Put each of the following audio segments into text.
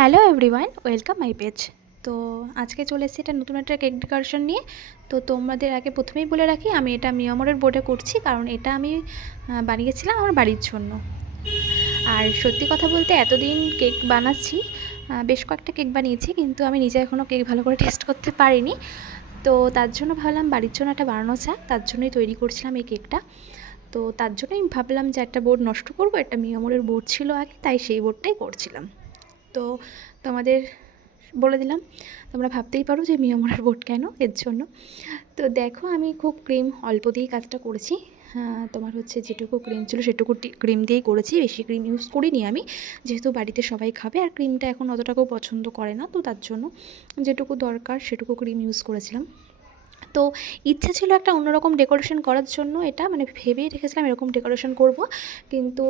Hello everyone, welcome my page. তো আজকে চলে এসেছি এটা নতুন একটা কেক ডেকোরেশন নিয়ে। তো তোমাদের আগে প্রথমেই বলে রাখি, আমি এটা মিয়ামরের বোর্ডে করছি, কারণ এটা আমি বানিয়েছিলাম আমার বাড়ির জন্য। আর সত্যি কথা বলতে এতদিন কেক বানাচ্ছি বেশ কয়েকটা কেক বানিয়েছি, কিন্তু আমি নিজে এখনও কেক ভালো করে টেস্ট করতে পারিনি। তো তার জন্য ভাবলাম বাড়ির জন্য একটা বানানো যাক, তার জন্যই তৈরি করছিলাম এই কেকটা। তো তার জন্যই ভাবলাম যে একটা বোর্ড নষ্ট করব, একটা মিয়ামরের বোর্ড ছিল আগে, তাই সেই বোর্ডটাই করছিলাম। তো তোমাদের বলে দিলাম, তোমরা ভাবতেই পারো যে মিয়ামরের বোর্ড কেন এর জন্য। তো দেখো আমি খুব ক্রিম অল্প দিয়েই কাজটা করেছি। তোমার হচ্ছে যেটুকু ক্রিম ছিল সেটুকু ক্রিম দিয়েই করেছি, বেশি ক্রিম ইউজ করিনি আমি। যেহেতু বাড়িতে সবাই খাবে আর ক্রিমটা এখন অতটাকেও পছন্দ করে না, তো তার জন্য যেটুকু দরকার সেটুকু ক্রিম ইউজ করেছিলাম। তো ইচ্ছা ছিল একটা অন্যরকম ডেকোরেশন করার জন্য এটা মানে ভেবেই রেখেছিলাম এরকম ডেকোরেশন করব। কিন্তু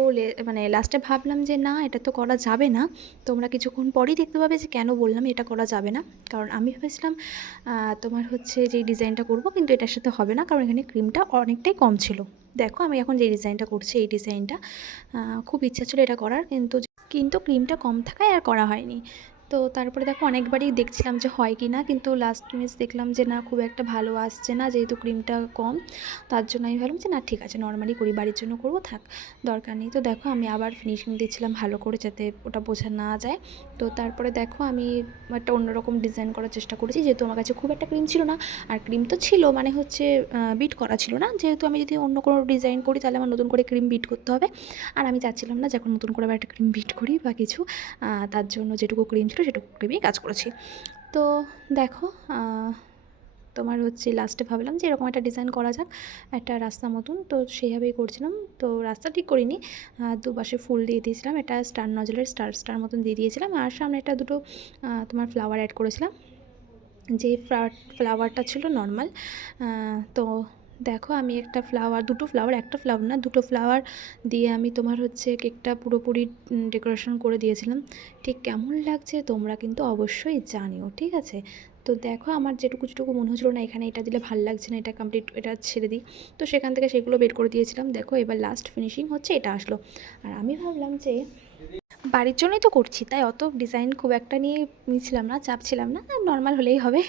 মানে লাস্টে ভাবলাম যে না, এটা তো করা যাবে না। তোমরা কিছুক্ষণ পরেই দেখতে পাবে যে কেন বললাম এটা করা যাবে না। কারণ আমি ভেবেছিলাম তোমার হচ্ছে যে ডিজাইনটা করব, কিন্তু এটার সাথে হবে না। কারণ এখানে ক্রিমটা অনেকটাই কম ছিল। দেখো, আমি এখন যে ডিজাইনটা করছি, এই ডিজাইনটা খুব ইচ্ছা ছিল এটা করার, কিন্তু কিন্তু ক্রিমটা কম থাকায় আর করা হয়নি। তো তারপরে দেখো অনেকবারই দেখছিলাম যে হয় কি না, কিন্তু লাস্ট মিস দেখলাম যে না, খুব একটা ভালো আসছে না, যেহেতু ক্রিমটা কম, তার জন্য আমি ভাবলাম যে না, ঠিক আছে নর্মালি করি, বাড়ির জন্য করব, থাক, দরকার নেই। তো দেখো আমি আবার ফিনিশিং দিচ্ছিলাম ভালো করে যাতে ওটা বোঝা না যায়। তো তারপরে দেখো আমি একটা অন্যরকম ডিজাইন করার চেষ্টা করেছি, যেহেতু আমার কাছে খুব একটা ক্রিম ছিল না, আর ক্রিম তো ছিল মানে হচ্ছে বিট করা ছিল না। যেহেতু আমি যদি অন্য কোনো ডিজাইন করি, তাহলে আমার নতুন করে ক্রিম বিট করতে হবে। আর আমি চাচ্ছিলাম না যখন নতুন করে আবার একটা ক্রিম বিট করি বা কিছু তার জন্য যেটুকু ক্রিম ছিল সেটুকু ক্রিমেই কাজ করেছি। তো দেখো তোমার হচ্ছে লাস্টে ভাবলাম যে এরকম একটা ডিজাইন করা যাক, একটা রাস্তা মতন। তো সেইভাবেই করছিলাম। তো রাস্তা ঠিক করিনি। দুপাশে ফুল দিয়ে দিয়েছিলাম এটা স্টার নজলের স্টার স্টার মতন দিয়ে দিয়েছিলাম। আর সামনে একটা দুটো তোমার ফ্লাওয়ার অ্যাড করেছিলাম। যে ফ্লাওয়ারটা ছিল নর্মাল তো দেখো আমি একটা ফ্লাওয়ার দুটো ফ্লাওয়ার একটা ফ্লাওয়ার না, দুটো ফ্লাওয়ার দিয়ে আমি তোমার হচ্ছে কেকটা পুরোপুরি ডেকোরেশন করে দিয়েছিলাম। ঠিক কেমন লাগছে তোমরা কিন্তু অবশ্যই জানিও, ঠিক আছে? তো দেখো আমার যেটুকু যেটুকু মনে হচ্ছিল না, এখানে এটা দিলে ভালো লাগছে না, এটা কমপ্লিট এটা ছেড়ে দিই। তো সেখান থেকে সেগুলো বের করে দিয়েছিলাম। দেখো এবার লাস্ট ফিনিশিং হচ্ছে, এটা আসলো। আর আমি ভাবলাম যে বাড়ির জন্যই তো করছি, তাই অত ডিজাইন খুব একটা নিয়ে নিয়েছিলাম না, চাপ ছিলাম না নর্মাল হলেই হবে,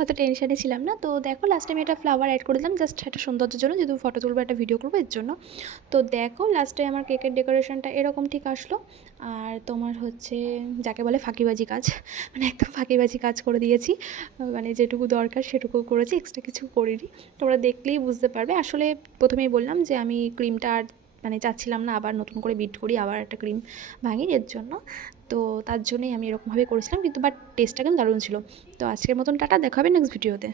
অত টেনশানে ছিলাম না। তো দেখো লাস্টে আমি একটা ফ্লাওয়ার অ্যাড করে দিলাম জাস্ট একটা সৌন্দর্যের জন্য, যেহেতু ফটো তুলবো, একটা ভিডিও করব এর জন্য। তো দেখো লাস্টে আমার কেকের ডেকোরেশনটা এরকম ঠিক আসলো। আর তোমার হচ্ছে, যাকে বলে ফাঁকিবাজি কাজ মানে একদম ফাঁকিবাজি কাজ করে দিয়েছি। মানে যেটুকু দরকার সেটুকু করেছি এক্সট্রা কিছু করিনি। তোমরা দেখলেই বুঝতে পারবে। আসলে প্রথমেই বললাম যে, আমি ক্রিমটা আর মানে চাচ্ছিলাম না আবার নতুন করে বিট করি, আবার একটা ক্রিম ভাঙি এর জন্য। তো তার জন্যই আমি এরকমভাবে করেছিলাম, কিন্তু বাট টেস্টটা কিন্তু দারুণ ছিল। তো আজকের মতন টাটা, দেখা হবে নেক্সট ভিডিওতে